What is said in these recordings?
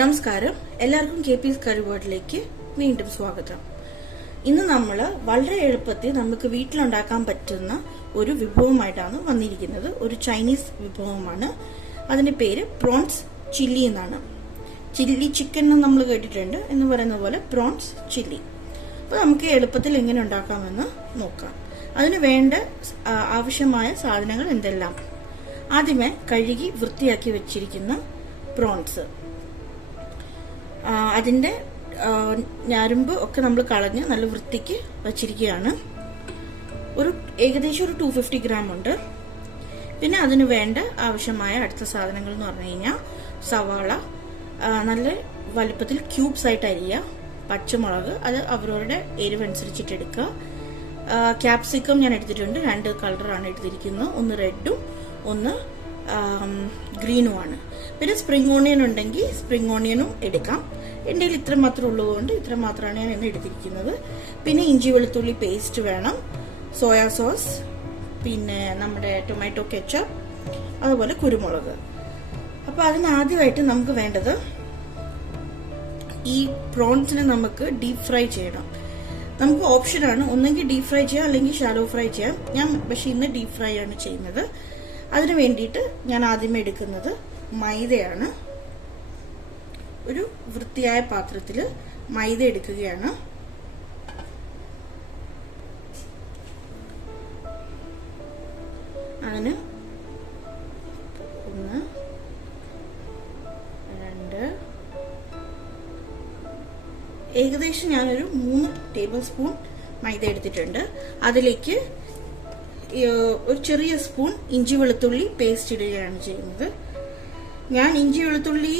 നമസ്കാരം, എല്ലാവർക്കും KP's കറി വേൾഡിലേക്ക് വീണ്ടും സ്വാഗതം. ഇന്ന് നമ്മൾ വളരെ എളുപ്പത്തിൽ നമുക്ക് വീട്ടിലുണ്ടാക്കാൻ പറ്റുന്ന ഒരു വിഭവമായിട്ടാണ് വന്നിരിക്കുന്നത്. ഒരു ചൈനീസ് വിഭവമാണ്. അതിന്റെ പേര് പ്രോൺസ് ചില്ലി എന്നാണ്. ചില്ലി ചിക്കൻ എന്ന് നമ്മൾ കേട്ടിട്ടുണ്ട്, എന്ന് പറയുന്ന പോലെ പ്രോൺസ് ചില്ലി. അപ്പോൾ നമുക്ക് എളുപ്പത്തിൽ എങ്ങനെ ഉണ്ടാക്കാമെന്ന് നോക്കാം. അതിന് വേണ്ട ആവശ്യമായ സാധനങ്ങൾ എന്തെല്ലാം? ആദ്യമേ കഴുകി വൃത്തിയാക്കി വെച്ചിരിക്കുന്ന പ്രോൺസ്, അതിൻ്റെ ഞരമ്പ് ഒക്കെ നമ്മൾ കളഞ്ഞ് നല്ല വൃത്തിക്ക് വച്ചിരിക്കുകയാണ്. ഏകദേശം ഒരു 250 ഗ്രാം ഉണ്ട്. പിന്നെ അതിന് വേണ്ട ആവശ്യമായ അടുത്ത സാധനങ്ങൾ എന്ന് പറഞ്ഞു കഴിഞ്ഞാൽ സവാള നല്ല വലുപ്പത്തിൽ ക്യൂബ്സ് ആയിട്ട് അരിയുക, പച്ചമുളക് അത് അവരവരുടെ എരിവനുസരിച്ചിട്ട് എടുക്കുക, ക്യാപ്സിക്കം ഞാൻ എടുത്തിട്ടുണ്ട്, 2 കളറാണ് എടുത്തിരിക്കുന്നത്, ഒന്ന് റെഡും ഒന്ന് ഗ്രീനുമാണ്. പിന്നെ സ്പ്രിംഗ് ഓണിയൻ ഉണ്ടെങ്കിൽ സ്പ്രിംഗ് ഓണിയനും എടുക്കാം. എൻ്റെ കയ്യിൽ ഇത്ര മാത്രം ഉള്ളതുകൊണ്ട് ഇത്ര മാത്രമാണ് ഞാൻ ഇന്ന് എടുത്തിരിക്കുന്നത്. പിന്നെ ഇഞ്ചി വെളുത്തുള്ളി പേസ്റ്റ് വേണം, സോയാ സോസ്, പിന്നെ നമ്മുടെ ടൊമാറ്റോ കെച്ചപ്പ്, അതുപോലെ കുരുമുളക്. അപ്പോൾ അതിനാദ്യമായിട്ട് നമുക്ക് വേണ്ടത് ഈ പ്രോൺസിനെ നമുക്ക് ഡീപ് ഫ്രൈ ചെയ്യണം. നമുക്ക് ഓപ്ഷനാണ്, ഒന്നെങ്കിൽ ഡീപ് ഫ്രൈ ചെയ്യാം അല്ലെങ്കിൽ ഷാലോ ഫ്രൈ ചെയ്യാം. ഞാൻ പക്ഷെ ഇന്ന് ഡീപ് ഫ്രൈ ആണ് ചെയ്യുന്നത്. അതിന് വേണ്ടിയിട്ട് ഞാൻ ആദ്യമേ എടുക്കുന്നത് മൈദയാണ്. ഒരു വൃത്തിയായ പാത്രത്തിൽ മൈദ എടുക്കുകയാണ്. അതിന് 1 2 ഏകദേശം ഞാനൊരു 3 ടേബിൾ സ്പൂൺ മൈദ എടുത്തിട്ടുണ്ട്. അതിലേക്ക് ഒരു ചെറിയ സ്പൂൺ ഇഞ്ചി വെളുത്തുള്ളി പേസ്റ്റ് ഇടുകയാണ് ചെയ്യുന്നത്. ഞാൻ ഇഞ്ചി വെളുത്തുള്ളി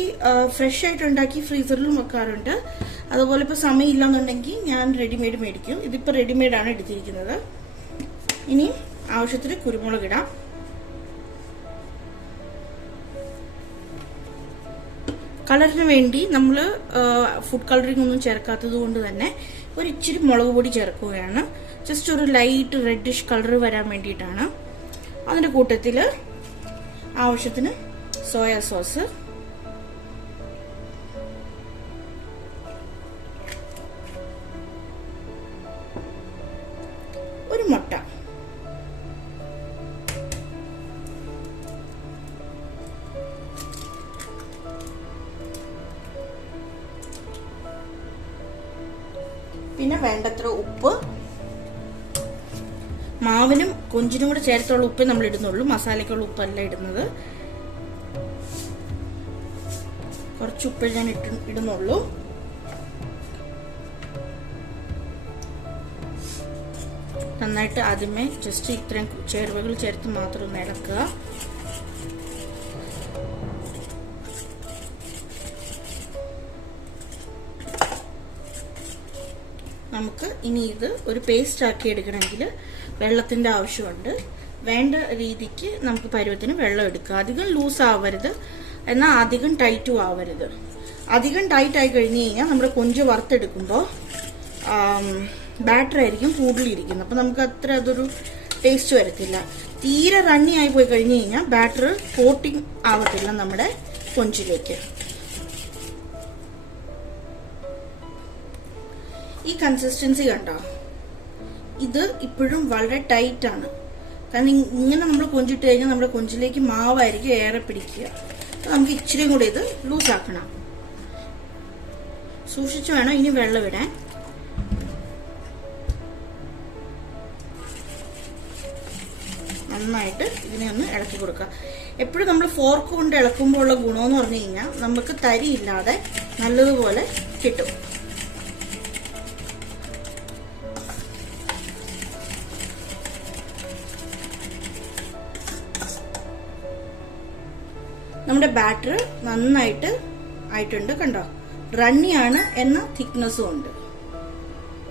ഫ്രഷ് ആയിട്ട് ഉണ്ടാക്കി ഫ്രീസറിലും വെക്കാറുണ്ട്. അതുപോലെ ഇപ്പോൾ സമയമില്ല എന്നുണ്ടെങ്കിൽ ഞാൻ റെഡിമെയ്ഡ് മേടിക്കും. ഇതിപ്പോൾ റെഡിമെയ്ഡാണ് എടുത്തിരിക്കുന്നത്. ഇനി ആവശ്യത്തിന് കുരുമുളക് ഇടാം. കളറിന് വേണ്ടി നമ്മൾ ഫുഡ് കളറിംഗ് ഒന്നും ചേർക്കാത്തത് കൊണ്ട് തന്നെ ഒരു ഇച്ചിരി മുളക് പൊടി ചേർക്കുകയാണ്. ജസ്റ്റ് ഒരു ലൈറ്റ് റെഡിഷ് കളർ വരാൻ വേണ്ടിയിട്ടാണ്. അതിൻ്റെ കൂട്ടത്തിൽ ആവശ്യത്തിന് സോയാ സോസ്, ഒരു മുട്ട, പിന്നെ വേണ്ടത്ര ഉപ്പ്. മാവിനും കൊഞ്ചിനും കൂടെ ചേർത്തുള്ള ഉപ്പ് നമ്മൾ ഇടുന്നുള്ളൂ, മസാലയ്ക്കുള്ള ഉപ്പല്ല ഇടുന്നത്. കുറച്ച് ഉപ്പ് ഞാൻ ഇടുന്നുള്ളൂ. നന്നായിട്ട് ആദ്യമേ ജസ്റ്റ് ഇത്രയും ചേരുവകൾ ചേർത്ത് മാത്രം ഒന്ന് ഇളക്കുക. നമുക്ക് ഇനി ഇത് ഒരു പേസ്റ്റ് ആക്കി എടുക്കണമെങ്കിൽ വെള്ളത്തിന്റെ ആവശ്യമുണ്ട്. വേണ്ട രീതിക്ക് നമുക്ക് പരുവത്തിന് വെള്ളം എടുക്കുക. അധികം ലൂസ് ആവരുത്, എന്നാൽ അധികം ടൈറ്റും ആവരുത്. അധികം ടൈറ്റ് ആയി കഴിഞ്ഞ് കഴിഞ്ഞാൽ നമ്മുടെ കൊഞ്ച് വറുത്തെടുക്കുമ്പോൾ ബാറ്റർ ആയിരിക്കും കൂടുതലിരിക്കുന്നത്. അപ്പം നമുക്ക് അത്ര അതൊരു ടേസ്റ്റ് വരത്തില്ല. തീരെ റണ്ണി ആയി പോയി കഴിഞ്ഞ് കഴിഞ്ഞാൽ ബാറ്റർ കോട്ടിങ് ആവത്തില്ല നമ്മുടെ കൊഞ്ചിലേക്ക്. ഈ കൺസിസ്റ്റൻസി കണ്ടോ, ഇത് ഇപ്പോഴും വളരെ ടൈറ്റ് ആണ്. കാരണം ഇങ്ങനെ നമ്മൾ കൊഞ്ചിട്ട് കഴിഞ്ഞാൽ നമ്മുടെ കൊഞ്ചിലേക്ക് മാവായിരിക്കും ഏറെ പിടിക്കുക. നമുക്ക് ഇച്ചിരി കൂടി ഇത് ലൂസാക്കണം. സൂക്ഷിച്ചു വേണം ഇനി വെള്ളം ഇടാൻ. നന്നായിട്ട് ഇതിനെ ഒന്ന് ഇളക്കി കൊടുക്കുക. എപ്പോഴും നമ്മൾ ഫോർക്ക് കൊണ്ട് ഇളക്കുമ്പോൾ ഉള്ള ഗുണമെന്ന് പറഞ്ഞു കഴിഞ്ഞാൽ നമുക്ക് തരിയില്ലാതെ നല്ലതുപോലെ കിട്ടും. നമ്മുടെ ബാറ്റർ നന്നായിട്ട് ആയിട്ടുണ്ട്, കണ്ടോ. റണ്ണിയാണ് എന്ന തിക്നെസ്സും ഉണ്ട്.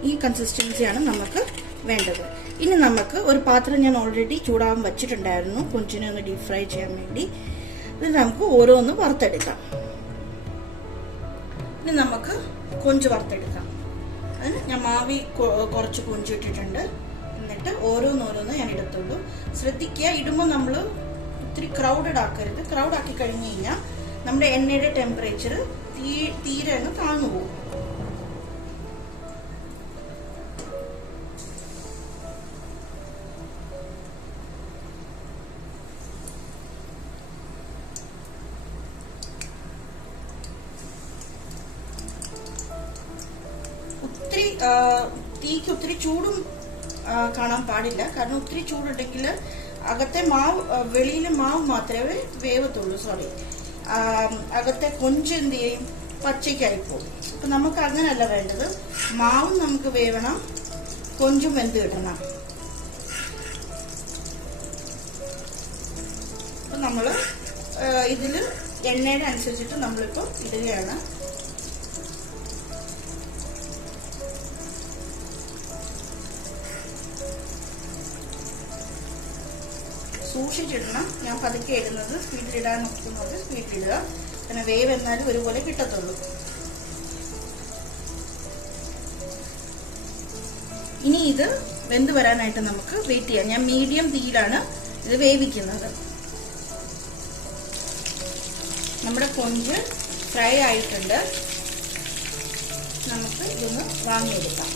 ഈ കൺസിസ്റ്റൻസിയാണ് നമുക്ക് വേണ്ടത്. ഇനി നമുക്ക് ഒരു പാത്രം ഞാൻ ഓൾറെഡി ചൂടാവാൻ വെച്ചിട്ടുണ്ടായിരുന്നു കൊഞ്ചിനെ ഒന്ന് ഡീപ് ഫ്രൈ ചെയ്യാൻ വേണ്ടി. ഇത് നമുക്ക് ഓരോന്ന് വറുത്തെടുക്കാം. ഇനി നമുക്ക് കൊഞ്ച് വറുത്തെടുക്കാം. അതിന് ഞാൻ മാവി കുറച്ച് കൊഞ്ച് ഇട്ടിട്ടുണ്ട്. എന്നിട്ട് ഓരോന്നോരോന്ന് ഞാൻ ഇടത്തുള്ളൂ. ശ്രദ്ധിക്കുക, ഇടുമ്പോൾ നമ്മൾ ഇത്തിരി ക്രൗഡഡ് ആക്കരുത്. ക്രൗഡ് ആക്കി കഴിഞ്ഞ് കഴിഞ്ഞാൽ നമ്മുടെ എണ്ണയുടെ ടെമ്പറേച്ചർ തീരെ അങ്ങ് താഴ്ന്നു പോകും. തീക്ക് ഒത്തിരി ചൂടും കാണാൻ പാടില്ല. കാരണം ഒത്തിരി ചൂടുണ്ടെങ്കിൽ അകത്തെ മാവ്, വെളിയിലെ മാവ് മാത്രമേ വേവത്തുള്ളൂ. സോറി, അകത്തെ കൊഞ്ച് എന്ത് ചെയ്യും, പച്ചയ്ക്കായി പോകും. അപ്പൊ നമുക്ക് അങ്ങനെയല്ല വേണ്ടത്. മാവും നമുക്ക് വേവണം, കൊഞ്ചും വെന്ത് കിട്ടണം. അപ്പൊ നമ്മള് ഇതില് എണ്ണയുടെ അനുസരിച്ചിട്ട് നമ്മളിപ്പോ ഇടുകയാണ്. സൂക്ഷിച്ചിടണം. ഞാൻ പതുക്കെ ഇടുന്നത്. സ്പീഡിലിടാൻ നോക്കുന്നത് സ്പീഡിലിടുക. പിന്നെ വേവ് എന്നാലും ഒരുപോലെ കിട്ടത്തുള്ളൂ. ഇനി ഇത് വെന്ത് വരാനായിട്ട് നമുക്ക് വെയിറ്റ് ചെയ്യാം. ഞാൻ മീഡിയം തീയിലാണ് ഇത് വേവിക്കുന്നത്. നമ്മുടെ കൊഞ്ച് ഫ്രൈ ആയിട്ടുണ്ട്. നമുക്ക് ഇതൊന്ന് വാങ്ങിയെടുക്കാം.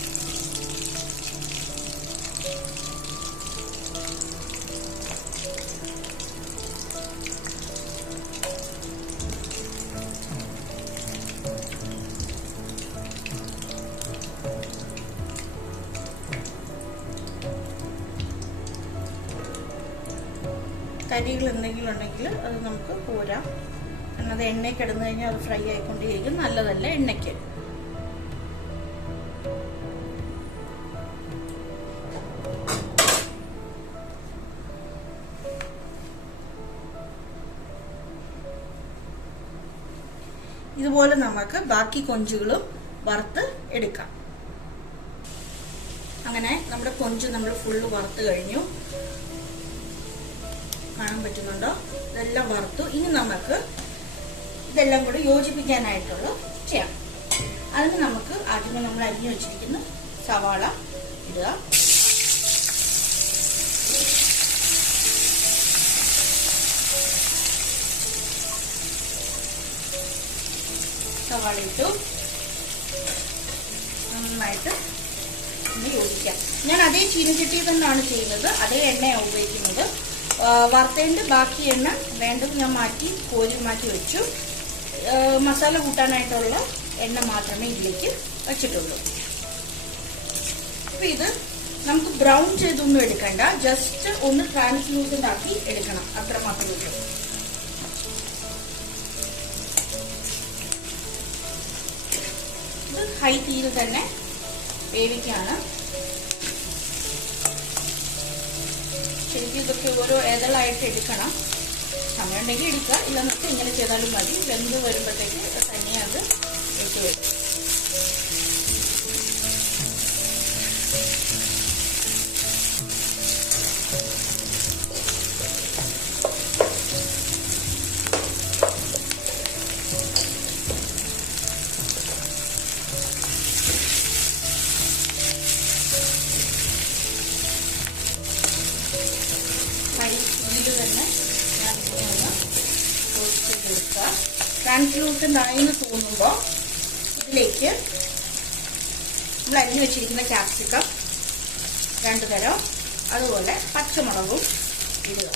കരികൾ എന്തെങ്കിലും ഉണ്ടെങ്കിൽ അത് നമുക്ക് പോരാം. കാരണം അത് എണ്ണയ്ക്ക് ഇടുന്നു കഴിഞ്ഞാൽ അത് ഫ്രൈ ആയിക്കൊണ്ടേയിരിക്കും. നല്ലതല്ല എണ്ണയ്ക്ക്. ഇതുപോലെ നമുക്ക് ബാക്കി കൊഞ്ചുകളും വറുത്ത് എടുക്കാം. അങ്ങനെ നമ്മുടെ കൊഞ്ച് നമ്മൾ ഫുള്ള് വറുത്ത് കഴിഞ്ഞു. കാണാൻ പറ്റുന്നുണ്ടോ? ഇതെല്ലാം വറുത്തു. ഇനി നമുക്ക് ഇതെല്ലാം കൂടി യോജിപ്പിക്കാനായിട്ടുള്ള ചെയ്യാം. അതിന് നമുക്ക് ആദ്യമേ നമ്മൾ അരിഞ്ഞു വെച്ചിരിക്കുന്ന സവാള ഇടുക. സവാള ഇട്ടു. നന്നായിട്ട് ഒന്ന് യോജിക്കാം. ഞാൻ അതേ ചീനച്ചട്ടി തന്നെയാണ് ചെയ്യുന്നത്. അതേ എണ്ണയാണ് ഉപയോഗിക്കുന്നത്. വറുത്തതിൻ്റെ ബാക്കി എണ്ണ വേണ്ടത് ഞാൻ കോരി മാറ്റി വെച്ചു. മസാല കൂട്ടാനായിട്ടുള്ള എണ്ണ മാത്രമേ ഇതിലേക്ക് വെച്ചിട്ടുള്ളൂ. അപ്പൊ ഇത് നമുക്ക് ബ്രൗൺ ചെയ്തൊന്നും എടുക്കണ്ട. ജസ്റ്റ് ഒന്ന് ട്രാൻസ്ലൂസന്റ് ആക്കി എടുക്കണം. അത്ര മാത്രമേ ഉള്ളൂ. ഇത് ഹൈ തീയിൽ തന്നെ വേവിക്കാണ്. ശരിക്കും ഇതൊക്കെ ഓരോ ഏതളായിട്ട് എടുക്കണം. സമയം ഉണ്ടെങ്കിൽ എടുക്കുക, ഇല്ലെന്നൊക്കെ ഇങ്ങനെ ചെയ്താലും മതി. വെന്ത് വരുമ്പോഴത്തേക്ക് തന്നെ അത് വെച്ച് വരും. ട്രാൻസ്ലൂസന്റ് ആയെന്ന് തോന്നുമ്പോൾ ഇതിലേക്ക് നമ്മൾ അരിഞ്ഞു വെച്ചിരിക്കുന്ന ക്യാപ്സിക്കം 2 തരം, അതുപോലെ പച്ചമുളകും ഇടുക.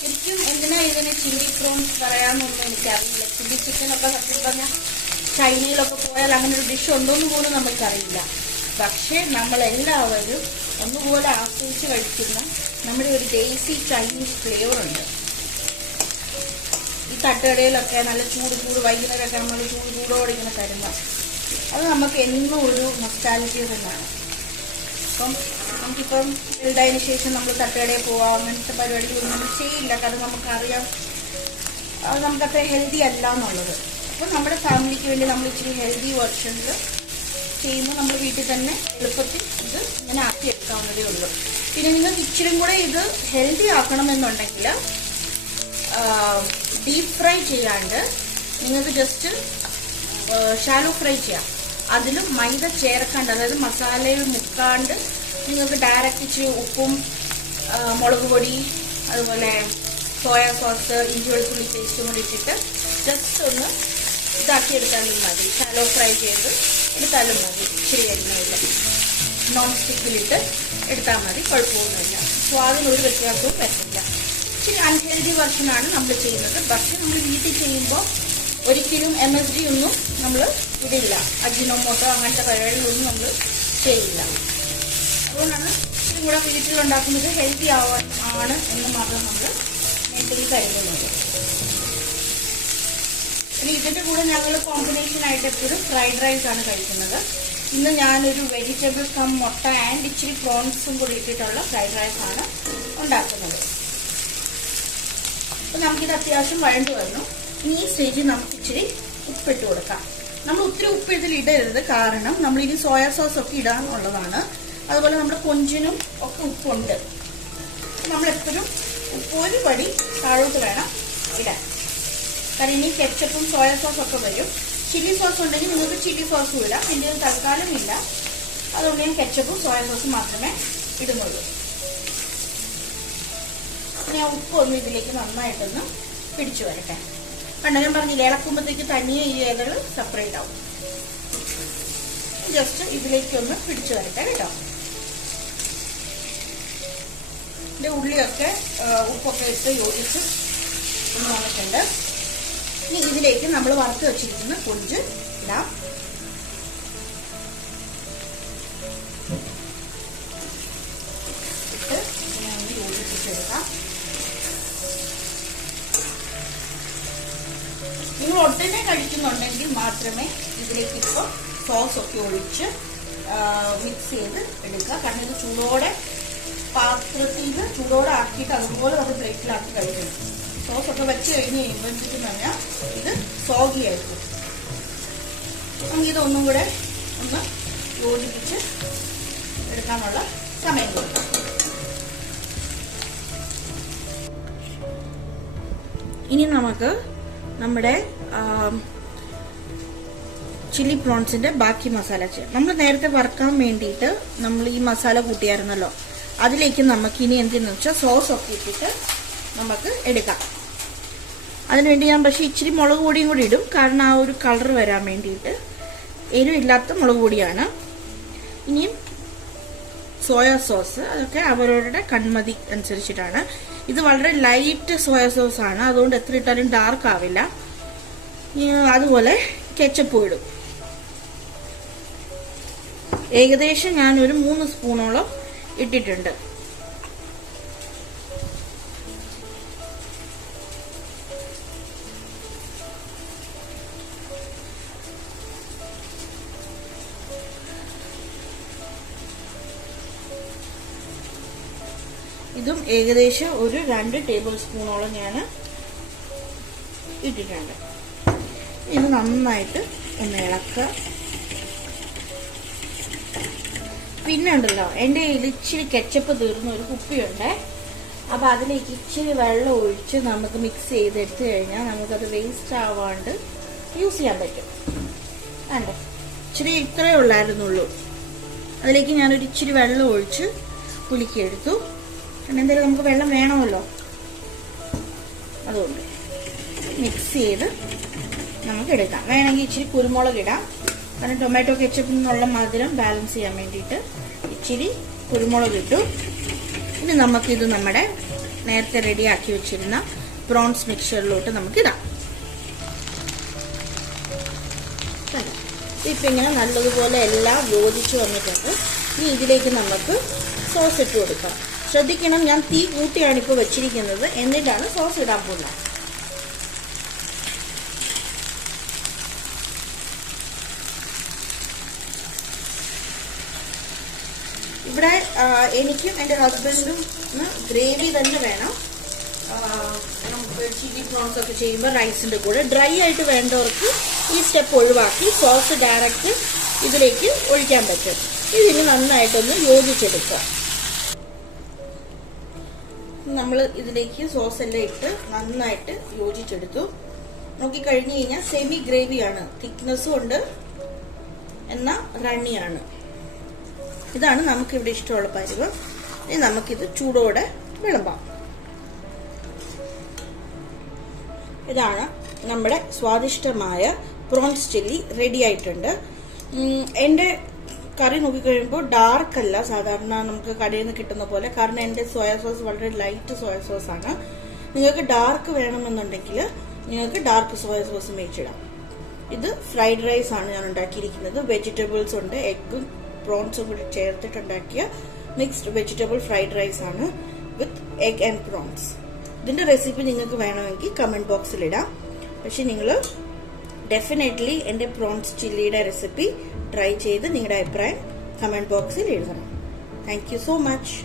ശരിക്കും എന്തിനാ ഇതിന് ചില്ലി പ്രോൺസ് പറയാമെന്നൊന്നും എനിക്കറിയില്ല. ചില്ലി ചിക്കനൊക്കെ സത്യം പറഞ്ഞാൽ ചൈനയിലൊക്കെ പോയാൽ അങ്ങനെ ഒരു ഡിഷ് ഉണ്ടോയെന്ന് പോലും നമുക്കറിയില്ല. പക്ഷേ നമ്മളെല്ലാവരും ഒന്നുപോലെ ആസ്വദിച്ച് കഴിക്കുന്ന നമ്മുടെ ഒരു ദേശി ചൈനീസ് ഫ്ലേവർ ഉണ്ട്. ഈ തട്ടുകടയിലൊക്കെ നല്ല ചൂട് വൈകുന്നേരമൊക്കെ നമ്മൾ ചൂടോടെ ഇങ്ങനെ തരുമ്പോൾ അത് നമുക്ക് എന്നും ഒരു നൊസ്റ്റാൾജിയ തന്നെയാണ്. അപ്പം നമുക്കിപ്പം വലുതായതിനു ശേഷം നമ്മൾ തട്ടുകടയിൽ പോവാം, അങ്ങനത്തെ പരിപാടികളൊന്നും നമ്മൾ ചെയ്യില്ല. കാരണം നമുക്കറിയാം അത് നമുക്കത്ര ഹെൽത്തി അല്ല എന്നുള്ളത്. അപ്പോൾ നമ്മുടെ ഫാമിലിക്ക് വേണ്ടി നമ്മൾ ഇച്ചിരി ഹെൽത്തി വെർഷനിൽ ചെയ്യുമ്പോൾ നമ്മൾ വീട്ടിൽ തന്നെ എളുപ്പത്തിൽ ഇത് ഇങ്ങനെ ആക്കിയെടുക്കാവുന്നതേ ഉള്ളൂ. പിന്നെ നിങ്ങൾക്ക് ഇച്ചിരി കൂടെ ഇത് ഹെൽത്തി ആക്കണമെന്നുണ്ടെങ്കിൽ ഡീപ്പ് ഫ്രൈ ചെയ്യാണ്ട് നിങ്ങൾക്ക് ജസ്റ്റ് ഷാലോ ഫ്രൈ ചെയ്യാം. അതിലും മൈദ ചേർക്കാണ്ട്, അതായത് മസാലയിൽ മുക്കാണ്ട് നിങ്ങൾക്ക് ഡയറക്റ്റ് ഇച്ചിരി ഉപ്പും മുളക് പൊടി അതുപോലെ സോയാ സോസ്, ഇഞ്ചി വെളുത്തുള്ളി പേസ്റ്റും കൂടി ഇട്ടിട്ട് ജസ്റ്റ് ഒന്ന് ഇതാക്കി എടുത്താലും മതി. ഷാലോ ഫ്രൈ ചെയ്ത് എടുത്താലും മതി. ഇച്ചിരി എണ്ണയില്ല, നോൺ സ്റ്റിക്കിലിട്ട് എടുത്താൽ മതി, കുഴപ്പമൊന്നുമില്ല. സ്വാദിനൊരു വ്യത്യാസവും പറ്റില്ല. ഇച്ചിരി അൺഹെൽതി വെർഷനാണ് നമ്മൾ ചെയ്യുന്നത്. പക്ഷെ നമ്മൾ വീട്ടിൽ ചെയ്യുമ്പോൾ ഒരിക്കലും MSG ഒന്നും നമ്മൾ ഇടില്ല. അജിനോമോട്ടോ അങ്ങനത്തെ പരിപാടികളൊന്നും നമ്മൾ ചെയ്യില്ല. അതുകൊണ്ടാണ് ഇച്ചിരി കൂടെ വീട്ടിലുണ്ടാക്കുന്നത് ഹെൽത്തി ആണ് എന്ന് മാത്രം നമ്മൾ മെന്റലി കരുതുന്നത്. ഇനി ഇതിൻ്റെ കൂടെ ഞങ്ങൾ കോമ്പിനേഷനായിട്ട് എപ്പോഴും ഫ്രൈഡ് റൈസ് ആണ് കഴിക്കുന്നത്. ഇന്ന് ഞാനൊരു വെജിറ്റബിൾ കം മുട്ട ആൻഡ് ഇച്ചിരി പ്രോൺസും കൂടി ഇട്ടിട്ടുള്ള ഫ്രൈഡ് റൈസ് ആണ് ഉണ്ടാക്കുന്നത്. അപ്പം നമുക്കിത് അത്യാവശ്യം വഴണ്ടു വന്നു. ഇനി ഈ സ്റ്റേജിൽ നമുക്ക് ഇച്ചിരി ഉപ്പിട്ട് കൊടുക്കാം. നമ്മൾ ഒത്തിരി ഉപ്പ് ഇതിൽ ഇടരുത്, കാരണം നമ്മളിനി സോയാ സോസ് ഒക്കെ ഇടാനുള്ളതാണ്. അതുപോലെ നമ്മുടെ കൊഞ്ചിനും ഒക്കെ ഉപ്പുണ്ട്. നമ്മളെപ്പോഴും ഉപ്പ് ഒരു പടി താഴോട്ട് വേണം ഇടാൻ. കാരണം ഇനി കെച്ചപ്പും സോയാ സോസും ഒക്കെ വരും. ചില്ലി സോസ് ഉണ്ടെങ്കിൽ നിങ്ങൾക്ക് ചില്ലി സോസും ഇടാം. എൻ്റെ തൽക്കാലം ഇല്ല, അതുകൊണ്ട് ഞാൻ കെച്ചപ്പും സോയാ സോസും മാത്രമേ ഇടുന്നുള്ളൂ. ഞാൻ ഉപ്പൊന്നും ഇതിലേക്ക് നന്നായിട്ടൊന്ന് പിടിച്ചു വരട്ടെ. കണ്ട ഞാൻ പറഞ്ഞില്ല, ഇളക്കുമ്പോഴത്തേക്ക് തനിയെ ഈ ഇലകൾ സെപ്പറേറ്റ് ആവും. ജസ്റ്റ് ഇതിലേക്കൊന്ന് പിടിച്ചു വരട്ടെ കേട്ടോ. ഇതിൻ്റെ ഉള്ളിയൊക്കെ ഉപ്പൊക്കെ ഇട്ട് യോജിച്ച് ഒന്ന് വന്നിട്ടുണ്ട്. ഇനി ഇതിലേക്ക് നമ്മൾ വറുത്ത് വെച്ചിരിക്കുന്ന കൊഞ്ച് ഇടാം. ഇട്ട് ഇതിനെ ഒന്ന് യോജിപ്പിച്ചെടുക്കാം. നിങ്ങൾ ഒട്ടനെ കഴിക്കുന്നുണ്ടെങ്കിൽ മാത്രമേ ഇതിലേക്ക് ഇപ്പോൾ സോസൊക്കെ ഒഴിച്ച് മിക്സ് ചെയ്ത് എടുക്കുക. കാരണം ഇത് ചൂടോടെ പാത്രത്തിൽ ചൂടോടെ ആക്കിയിട്ട് അതുപോലെ നമ്മൾ പ്ലേറ്റിലാക്കി കഴിക്കണം. സോസൊക്കെ വെച്ച് കഴിഞ്ഞ് കഴിയുമ്പോഴത്തേക്കും പറഞ്ഞാൽ ഇത് സോഗിയായിരിക്കും. നമുക്കിതൊന്നും കൂടെ ഒന്ന് യോജിപ്പിച്ച് എടുക്കാനുള്ള സമയം കൊടുക്കാം. ഇനി നമുക്ക് നമ്മുടെ ചില്ലി പ്രോൺസിന്റെ ബാക്കി മസാല ചെയ്യാം. നമ്മൾ നേരത്തെ വറുക്കാൻ വേണ്ടിയിട്ട് നമ്മൾ ഈ മസാല കൂട്ടിയായിരുന്നല്ലോ, അതിലേക്ക് നമുക്ക് ഇനി എന്തെന്ന് വെച്ചാൽ സോസ് ഒക്കെ ഇട്ടിട്ട് നമുക്ക് എടുക്കാം. അതിനുവേണ്ടി ഞാൻ പക്ഷേ ഇച്ചിരി മുളക് പൊടിയും കൂടി ഇടും, കാരണം ആ ഒരു കളർ വരാൻ വേണ്ടിയിട്ട്. എരിവില്ലാത്ത മുളക് പൊടിയാണ്. ഇനിയും സോയാ സോസ് അതൊക്കെ അവരവരുടെ കൺമതി അനുസരിച്ചിട്ടാണ്. ഇത് വളരെ ലൈറ്റ് സോയാ സോസ് ആണ്, അതുകൊണ്ട് എത്ര ഇട്ടാലും ഡാർക്ക് ആവില്ല. അതുപോലെ കെച്ചപ്പ് ഇടും. ഏകദേശം ഞാനൊരു 3 സ്പൂണോളം ഇട്ടിട്ടുണ്ട്. ഇതും ഏകദേശം ഒരു 2 ടേബിൾ സ്പൂണോളം ഞാൻ ഇട്ടിട്ടുണ്ട്. ഇത് നന്നായിട്ട് ഒന്ന് ഇളക്കുക. പിന്നെ ഉണ്ടല്ലോ, എൻ്റെ കയ്യിൽ ഇച്ചിരി കെച്ചപ്പ് തീർന്ന ഒരു കുപ്പിയുണ്ട്. അപ്പോൾ അതിലേക്ക് ഇച്ചിരി വെള്ളം ഒഴിച്ച് നമുക്ക് മിക്സ് ചെയ്തെടുത്ത് കഴിഞ്ഞാൽ നമുക്കത് വേസ്റ്റ് ആവാണ്ട് യൂസ് ചെയ്യാൻ പറ്റും. വേണ്ടേ, ഇച്ചിരി ഇത്രയേ ഉള്ളായിരുന്നുള്ളൂ. അതിലേക്ക് ഞാനൊരു ഇച്ചിരി വെള്ളം ഒഴിച്ച് കുലുക്കിയെടുത്തു. കാരണം എന്തായാലും നമുക്ക് വെള്ളം വേണമല്ലോ, അതുകൊണ്ട് മിക്സ് ചെയ്ത് നമുക്ക് എടുക്കാം. വേണമെങ്കിൽ ഇച്ചിരി കുരുമുളക് ഇടാം, കാരണം ടൊമാറ്റോ കെച്ചപ്പിൽ നിന്നുള്ള മധുരം ബാലൻസ് ചെയ്യാൻ വേണ്ടിയിട്ട് ഇച്ചിരി കുരുമുളക് ഇട്ടു. ഇനി നമുക്കിത് നമ്മുടെ നേരത്തെ റെഡിയാക്കി വെച്ചിരുന്ന പ്രോൺസ് മിക്സറിലോട്ട് നമുക്കിടാം. ഇപ്പം ഇങ്ങനെ നല്ലതുപോലെ എല്ലാം യോജിച്ച് വന്നിട്ടുണ്ട്. ഇനി ഇതിലേക്ക് നമുക്ക് സോസ് ഇട്ട് കൊടുക്കാം. ശ്രദ്ധിക്കണം, ഞാൻ തീ കൂട്ടിയാണ് ഇപ്പോൾ വെച്ചിരിക്കുന്നത്, എന്നിട്ടാണ് സോസ് ഇടാൻ പോകുന്നത്. ഇവിടെ എനിക്കും എൻ്റെ ഹസ്ബൻഡും ഗ്രേവി തന്നെ വേണം. നമുക്ക് ചില്ലി പ്രോൺസ് ഒക്കെ ചെയ്യുമ്പോൾ റൈസിൻ്റെ കൂടെ ഡ്രൈ ആയിട്ട് വേണ്ടവർക്ക് ഈ സ്റ്റെപ്പ് ഒഴിവാക്കി സോസ് ഡയറക്റ്റ് ഇതിലേക്ക് ഒഴിക്കാൻ പറ്റും. ഇതിന് നന്നായിട്ടൊന്ന് യോജിച്ചെടുക്കുക. നമ്മൾ ഇതിലേക്ക് സോസ് എല്ലാം ഇട്ട് നന്നായിട്ട് യോജിച്ചെടുത്തു. നോക്കി കഴിഞ്ഞ് കഴിഞ്ഞാൽ സെമി ഗ്രേവിയാണ്, തിക്നെസ്സും ഉണ്ട്, എന്നാൽ റണ്ണിയാണ്. ഇതാണ് നമുക്കിവിടെ ഇഷ്ടമുള്ള പരുവം. ഇനി നമുക്കിത് ചൂടോടെ വിളമ്പാം. ഇതാണ് നമ്മുടെ സ്വാദിഷ്ടമായ പ്രോൺസ് ചില്ലി റെഡി ആയിട്ടുണ്ട്. എൻ്റെ കറി നോക്കിക്കഴിയുമ്പോൾ ഡാർക്ക് അല്ല സാധാരണ നമുക്ക് കടയിൽ നിന്ന് കിട്ടുന്ന പോലെ, കാരണം എൻ്റെ സോയാ സോസ് വളരെ ലൈറ്റ് സോയാ സോസ് ആണ്. നിങ്ങൾക്ക് ഡാർക്ക് വേണമെന്നുണ്ടെങ്കിൽ നിങ്ങൾക്ക് ഡാർക്ക് സോയാ സോസ് മേടിച്ചിടാം. ഇത് ഫ്രൈഡ് റൈസ് ആണ് ഞാൻ ഉണ്ടാക്കിയിരിക്കുന്നത്. വെജിറ്റബിൾസ് ഉണ്ട്, എഗ്ഗും പ്രോൺസും കൂടി ചേർത്തിട്ടുണ്ടാക്കിയ മിക്സ്ഡ് വെജിറ്റബിൾ ഫ്രൈഡ് റൈസ് ആണ് വിത്ത് എഗ് ആൻഡ് പ്രോൺസ്. ഇതിന്റെ റെസിപ്പി നിങ്ങൾക്ക് വേണമെങ്കിൽ കമന്റ് ബോക്സിൽ ഇടാം. പക്ഷെ നിങ്ങൾ ഡെഫിനറ്റ്ലി എൻ്റെ പ്രോൺസ് ചില്ലിയുടെ റെസിപ്പി ട്രൈ ചെയ്ത് നിങ്ങളുടെ അഭിപ്രായം കമന്റ് ബോക്സിൽ എഴുതണം. Thank you so much.